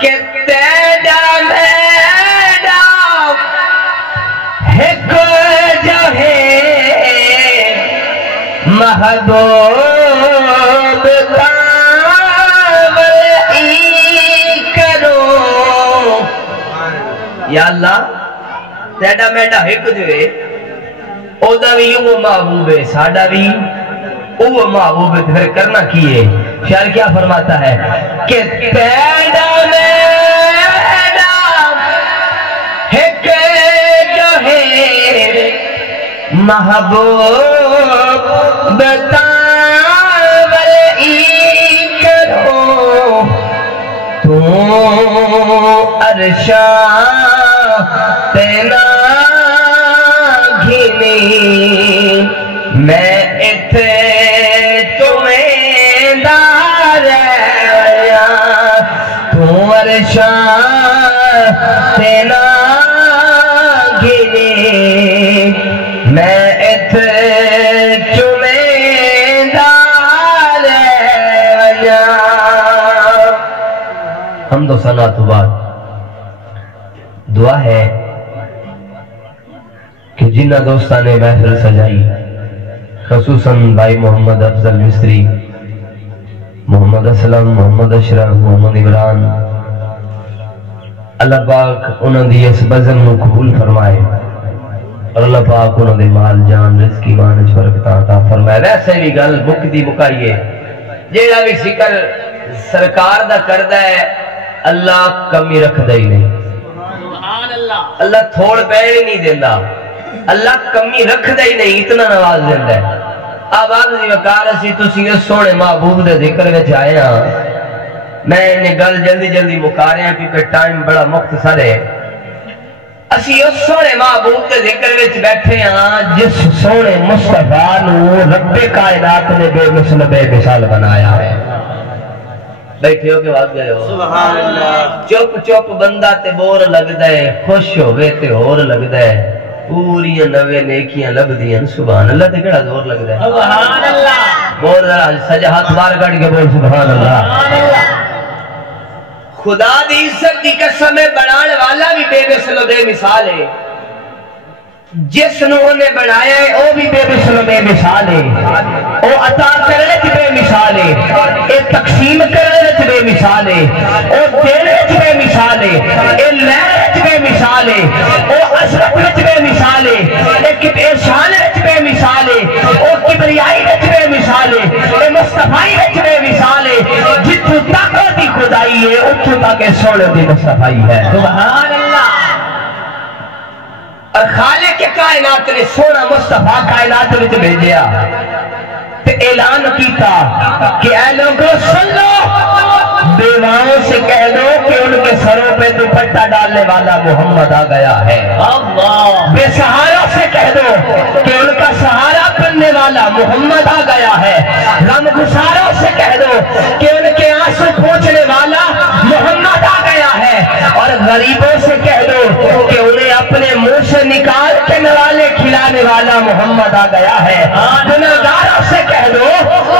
کہ تیرا میرا ایک جو ہے محبوب کامل کرو یا اللہ تیرا میرا ایک جو ہے او دا بھی وہ محبوب ہے ساڑا بھی وہ محبوب ہے پھر کرنا کیے شاعر کیا فرماتا ہے کہ تیرا میرا ایک جو ہے محبوب تاولی کرو تو عرشا تینا گھنی میں اتھے تمہیں داریا تو عرشا تینا گھنی میں اتھے تمہیں داریا حمد و ثنا تو بعد دعا ہے کہ جنہ دوستان نے محفل سجائی خصوصاً بھائی محمد افضل مصری محمد اسلم محمد اشرف محمد عمران اللہ پاک انہوں دی اس بزن کو قبول فرمائے اور اللہ پاک انہوں دے مال جان رزق ایمان اچ برکت عطا فرمائے ویسے بھی گل بک دی مکائیے جیڑا بھی فکر سرکار دا کردا ہے اللہ کمی رکھدا ہی نہیں اللہ تھوڑ پیر ہی نہیں دیندا اللہ کمی رکھدا ہی نہیں اتنا نواز دیندا ہے آواز دی وقار اسی تسی اس سونے محبوب دے ذکر وچ آئے ہاں میں انہیں گل جلدی جلدی مکا رہے ہیں کیونکہ ٹائم بڑا مختصر ہے اسی اس سونے محبوب دے ذکر وچ بیٹھے ہاں جس سونے مصطفیٰ نو رب کائنات نے بے مثل بے مثال بنایا ہے بیٹھے ہو کہ بات گئے ہو سبحان اللہ چپ چپ بندہ تے بور لگدا ہے خوش ہوئے تے اور لگدا ہے پوری نوے نیکیاں لب دیاں سبحان اللہ تے کڑا زور لگدا ہے سبحان اللہ بور سجا ہاتھ بار کٹ کے بول سبحان اللہ خدا دی عزت دی قسم بنانے والا بھی بے مثل و بے مثال ہے جس نو نے بنایا ہے وہ بھی بے مثل و بے مثال ہے وہ عطا کرنے وچ بے مثال ہے اے تقسیم کرنے وچ بے مثال ہے وہ دینے وچ بے مثال ہے اے لینے وچ بے مثال ہے وہ عظمت وچ بے مثال ہے اے شان وچ بے مثال ہے وہ کبریائی وچ بے مثال ہے اے مصطفی وچ بے مثال ہے جتھوں تک دی خدائی ہے اتھوں تک سونے دی مصطفی ہے سبحان اللہ اور خالق کائنات نے سونا مصطفیٰ کائنات میں بھیجیا تے اعلان کیتا کہ اے لوگوں سن لو بیواؤں سے کہہ دو کہ ان کے سروں پہ دوپٹہ ڈالنے والا محمد آ گیا ہے بے سہارا سے کہہ دو کہ ان کا سہارا بننے والا محمد آ گیا ہے غم گساروں سے کہہ دو کہ ان کے آنسو پوچھنے والا محمد آ گیا ہے اور غریبوں سے کہہ دو کہ انہیں اپنے منہ سے نکال کے نوالے کھلانے والا محمد آ گیا ہے گناہگاروں سے کہہ دو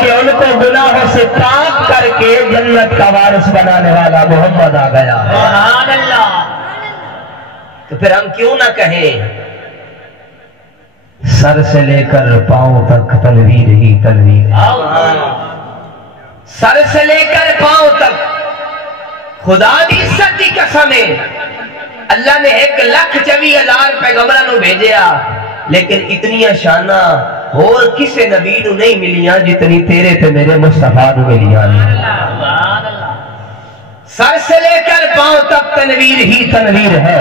کہ ان کو گناہوں سے پاک کر کے جنت کا وارث بنانے والا محمد آ گیا ہے سبحان اللہ تو پھر ہم کیوں نہ کہیں سر سے لے کر پاؤں تک تنویر ہی تنویر سر سے لے کر پاؤں تک خدا دی عزت دی قسم ہے اللہ نے 1,24,000 پیغمبراں نو بھیجیا لیکن اتنی شانہ اور کسے نبی نو نہیں ملیاں جتنی تیرے تے میرے مصطفیٰ نو ملیاں سر سے لے کر پاؤں تک تنویر ہی تنویر ہے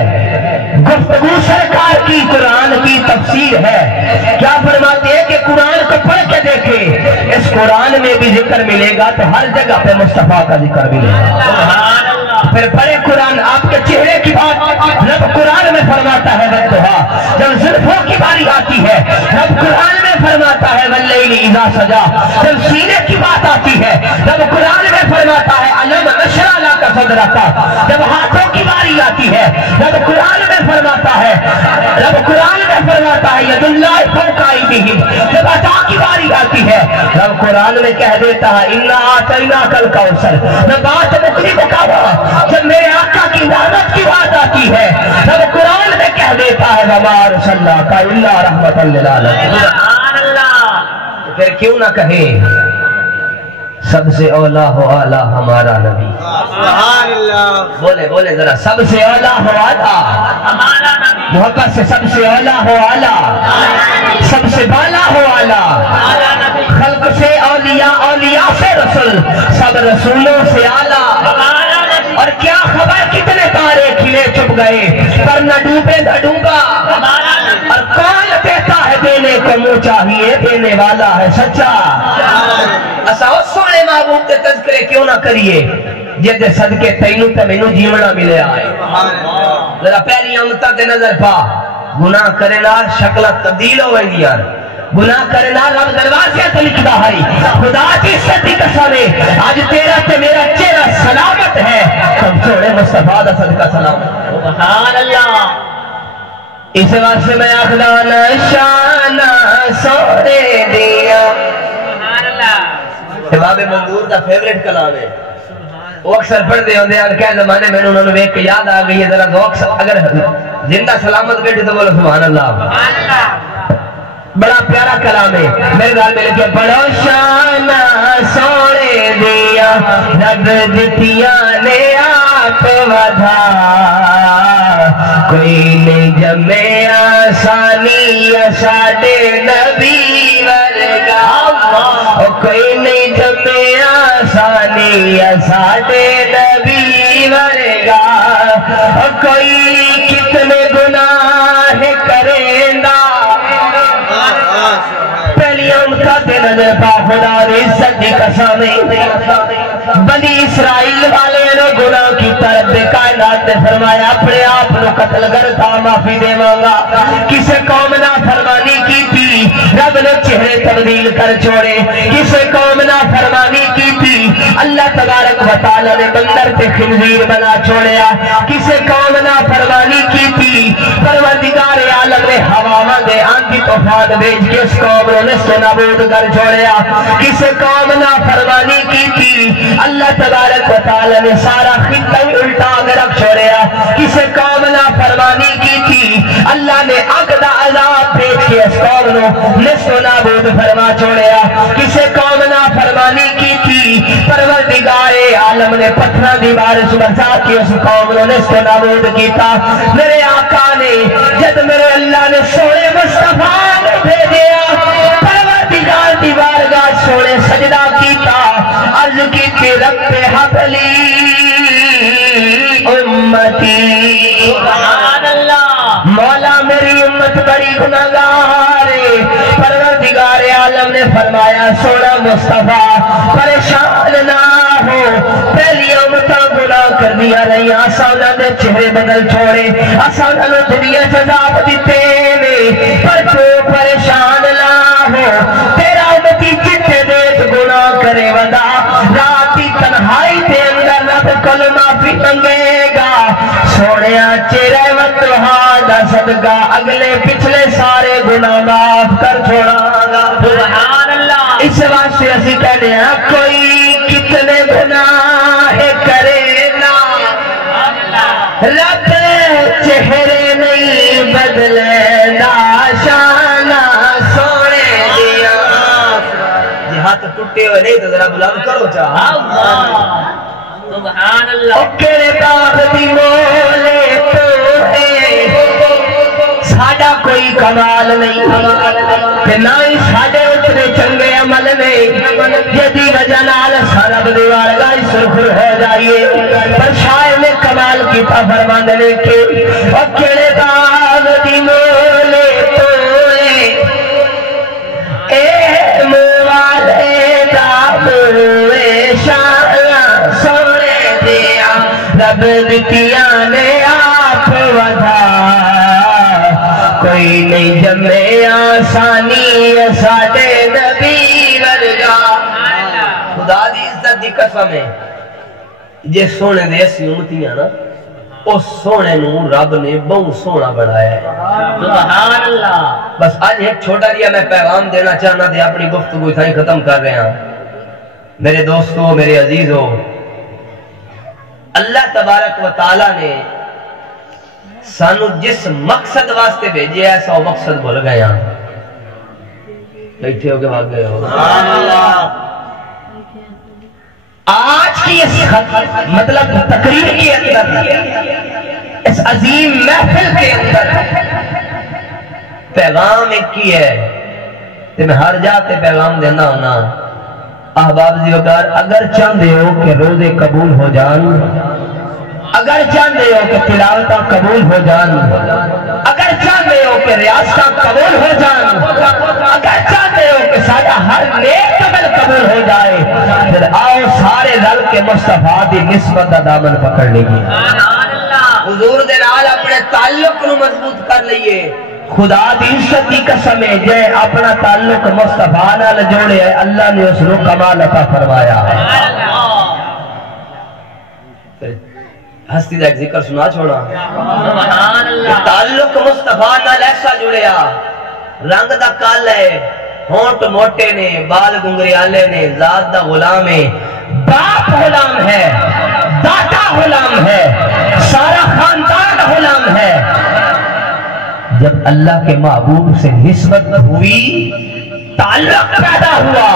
گفتگو سرکار کی قرآن کی تفسیر ہے کیا فرماتے ہیں کہ قرآن کو پڑھ کے دیکھیں اس قرآن میں بھی ذکر ملے گا تو ہر جگہ پہ مصطفیٰ کا ذکر ملے گا پھر بڑے قرآن آپ کے چہرے کی بات رب قرآن میں فرماتا ہے وَالضُّحَىٰ جب زلفوں کی باری آتی ہے رب قرآن میں فرماتا ہے وَاللَّيْلِ إِذَا سَجَىٰ جب سینے کی بات آتی ہے رب قرآن میں فرماتا ہے أَلَمْ نَشْرَحْ لَكَ صَدْرَكَ جب ہاتھوں کی باری آتی ہے رب قرآن میں فرماتا ہے رب قرآن میں فرماتا ہے ید اللہ فوق ایدیہم، جب عطا کی باری آتی ہے رب قرآن میں کہہ دیتا ہے انا اعطیناک الکوثر، میں بات مکری مکاوا، جب میرے آقا کی رحمت کی بات آتی ہے رب قرآن میں کہہ دیتا ہے وما ارسلناک الا رحمۃ للعالمین۔ سبحان اللہ، پھر کیوں نہ کہے سب سے اولا ہو اعلیٰ ہمارا نبی، سبحان اللہ، بولے بولے ذرا، سب سے اولا ہو اعلیٰ ہمارا نبی، محبت سے سب سے اولا ہو اعلیٰ، سب سے بالا ہو اعلیٰ، خلق سے اولیاء، اولیاء سے رسول، سب رسولوں سے اعلیٰ، اور کیا خبر کتنے تارے کھلے چھپ گئے پر نہ ڈوبے نہ ڈوبا، اور کون دیتا ہے دینے کو منہ چاہیے، دینے والا ہے سچا۔ اسا اس سونے محبوب کے تذکرے کیوں نہ کریے جیدے صدقے تینوں تے مینوں جیونا ملے آئے۔ ذرا پہلی امتہ تے نظر پا، گناہ کرنا شکلہ تبدیل ہو گئی دیار، گناہ کرنا رب دروازے تے لکھتا ہے خدا کی صدی قسم ہے آج تیرا تے میرا چہرہ سلامت ہے، تم چھوڑے مصطفیٰ دا صدقہ سلامت۔ سبحان اللہ، اس واسطے میں اخلانا شانہ سونے دیا، امام منظور دا فیوریٹ کلام ہے، وہ اکثر پڑھ دے ہوندے ہیں کہ زمانے میں انہوں نے ایک یاد آ گئی ہے ذرا ذوق، اگر زندہ سلامت بیٹھے تو بولو سبحان اللہ، بڑا پیارا کلام ہے، میرے گھر میں لکھے پڑھو شانہ سونے دیا رب دتیاں نے آپ ودھا، کوئی نہیں جمے آسانی ساڈے نبی ورگا، کوئی نہیں جمے آسانی ساڈے نبی ورگا، کوئی کتنے گناہ کریندا، پہلی امتہ تے نظر پا خدا دی صدی قسم، بنی اسرائیل والے نے گناہ کی طرف دے کائنات نے فرمایا اپنے آپ نو قتل کرتا معافی دے مانگا، کسے قوم نہ فرمانی کی تھی رب نے چہرے تبدیل کر چھوڑے، کسے قوم نہ فرمانی کی تھی اللہ تبارک و تعالی نے بندر تے خنزیر بنا چھوڑیا، کسے قوم نہ فرمانی کی تھی پروردگار عالم نے ہواواں دے آندھی طوفان بھیج کے اس قوم نے نست و نابود کر چھوڑیا، کسے قوم نہ فرمانی کی تھی اللہ تبارک و تعالی نے سارا خطہ ہی الٹا کے رکھ چھوڑیا، کسے قوم نہ فرمانی کی تھی اللہ نے آگ دا عذاب بھیج کے اس قوم نو نست و نابود فرما چھوڑیا، کسے قوم نہ فرمانی کی تھی پروردگار عالم نے پتھراں دی بارش برسا کے اس قوم نو نست و نابود کیتا، میرے آقا نے جب میرے اللہ نے سونے مصطفیٰ نے بھیجیا پروردگار دی بارگاہ سونے سجدہ کیتا، عرض کی رب حبلی امتی، سبحان اللہ، مولا میری امت بڑی گناہگار ہے، پروردگار عالم نے فرمایا سونا مصطفیٰ پریشان نہ ہو، پہلی امتاں گناہ کر دیا رہی، آسانہ دے چہرے بدل چھوڑے، آسانہ نے دنیا عذاب دیتے نے، پر تو پریشان نہ ہو، تیرا امتی جتے دیت گناہ کرے ودا، راتی تنہائی تے اندر رب کل معافی منگے گا، سوڑیا چہرے وطوہا دا صدقہ اگلے پچھلے سارے گناہ معاف کر چھوڑا گا، سبحان اللہ، اس واسطے اسی کہنے ہیں کوئی کتنے گناہ کرے نا، رب چہرے نہیں بدلے نا، شانہ سوڑے دیا، جی ہاتھ ٹوٹے ہوئے نہیں تو ذرا بلند کرو چاہا، سبحان اللہ، اکڑے باغ دی مولے تو ہے، ساڑھا کوئی کمال نہیں، کہ نہ ہی ساڑھے اتنے چنگے عمل نہیں، جدی وجہ نال سارب دیوار گائی سرخر ہو جائیے، پر شاعر نے کمال کی فرمان نے کہ اکڑے باغ دی مولے تو ہے، اے موالے دا موے شاہ سوڑے دیا، رب دتیاں نے آپ ودھا، کوئی نہیں جمے آسانی ساڑے نبی ورگا، خدا دی عزت دی قسم ہے جے سونے دے ایسی امتیاں نا اس سونے نو رب نے بہت سونا بنایا ہے. سبحان اللہ. بس آج ایک چھوٹا لیا میں پیغام دینا چاہنا تھا، اپنی گفتگو تھا ختم کر رہے ہیں. میرے دوستو، میرے عزیزو، اللہ تبارک و تعالی نے سانو جس مقصد واسطے بھیجے ایسا وہ مقصد بھول گئے ہیں. بیٹھے ہو کے بھاگ گئے ہو. سبحان اللہ. آج کی اس مطلب تقریر کے اندر، اس عظیم محفل کے اندر پیغام ایک کی ہے کہ میں ہر جاتے پیغام دینا ہونا. احباب زیوکار، اگر چاہتے ہو کہ روزے قبول ہو جان، اگر چاہتے ہو کہ تلاوتاں قبول ہو جان، اگر چاہتے ہو کہ ریاستاں قبول ہو جان، اگر چاہتے ہو کہ سارا ہر نیک عمل قبول ہو جائے، پھر آؤ سارے رل کے مصطفیٰ دی نسبت دا دامن پکڑ لئیے. حضور دے نال اپنے تعلق نو مضبوط کر لئیے. خدا دی عزت دی قسم ہے جے اپنا تعلق مصطفیٰ نال جوڑے ہے، اللہ نے اس کو کمال عطا فرمایا. ہستی دا ایک ذکر سنا چھوڑا. سبحان اللہ. تعلق مصطفیٰ نال ایسا جڑیا، رنگ دا کال ہے، ہونٹ موٹے نے، بال گنگریالے نے، ذات دا غلام ہے، باپ غلام ہے، دادا غلام ہے، سارا خاندان غلام ہے. جب اللہ کے محبوب سے نسبت ہوئی، تعلق پیدا ہوا،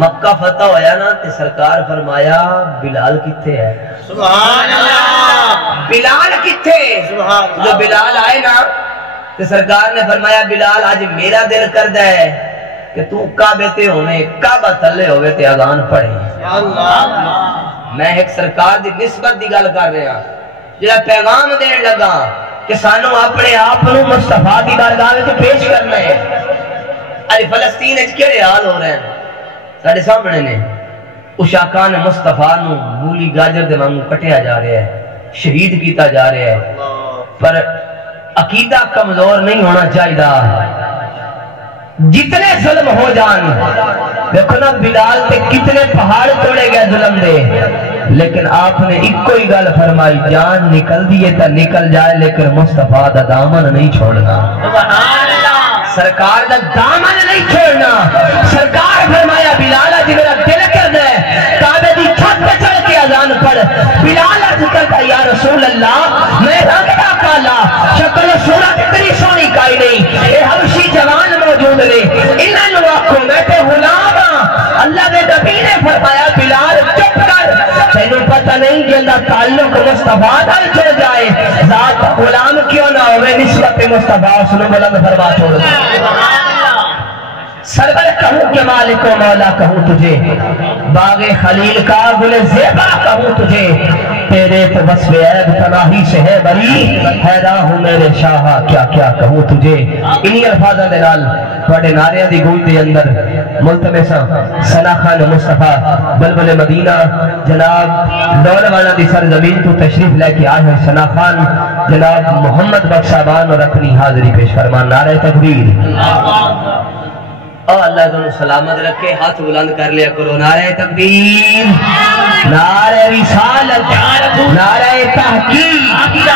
مکہ فتح ہویا نا تے سرکار فرمایا بلال کتھے ہے؟ سبحان اللہ. بلال کتھے؟ جو بلال آئے نا تے سرکار نے فرمایا بلال آج میرا دل کردہ ہے کہ تو کعبے تے ہونے، کعبہ تلے ہوئے تے اذان پڑھے. میں ایک سرکار دی نسبت دی گل کر رہے ہیں جہاں پیغام دین لگا کہ سانو اپنے آپ نو مصطفیٰ دی بارگاہ وچ پیش کرنا ہے. آج فلسطین وچ کیڑے حال ہو رہے ہیں ساڈے سامنے نے. اشاکان مصطفیٰ نو مولی گاجر دے وانگوں کٹیا جا رہا ہے، شہید کیتا جا رہا ہے. پر عقیدہ کمزور نہیں ہونا چاہیے. جتنے ظلم ہو جان، دیکھو نا بلال تے کتنے پہاڑ توڑے گئے ظلم دے، لیکن آپ نے ایک کوئی گل فرمائی، جان نکل دیئے تا نکل جائے لیکن مصطفیٰ دا دامن نہیں چھوڑنا. سبحان اللہ. سرکار دا دامن نہیں چھوڑنا. سرکار فرمایا بلال جی میرا دل کر دے کعبے دی چھت پہ چڑھ کے اذان پڑھ. بلال عرض کرتا یا رسول اللہ میں رنگ دا کالا، شکل و صورت اتنی سونی کائی نہیں، اے حبشی جوان موجود نے، انہاں نو آکھو میں تے غلام ہاں. اللہ دے نبی نے فرمایا بلال چپ کر، تینوں پتہ نہیں جندا تعلق مصطفیٰ نال جڑ جائے ذات غلام کیوں نہ ہوئے، نسبت مصطفیٰ اس نے بلند فرما چھوڑ دے. سرور کہوں کہ مالک و مولا کہوں تجھے، باغ خلیل کا گل زیبا کہوں تجھے، تیرے تو وصف عیب تناہی سے ہے بری، حیران ہوں میرے شاہ کیا کیا کہوں تجھے. انہی الفاظہ دے نال بڑے نعرے دی گوئی دے اندر ملتمساں ثنا خان مصطفیٰ بلبل مدینہ جناب دولوانا دی سرزمین تو تشریف لے کے آئے ہیں ثنا خان جناب محمد بخش صاحبان اور اپنی حاضری پیش فرمان. نعرہ تکبیر. اللہ تمہیں سلامت رکھے. ہاتھ بلند کر لیا کرو. نعرہ تکبیر، نعرہ رسالت، نعرہ تحقیق.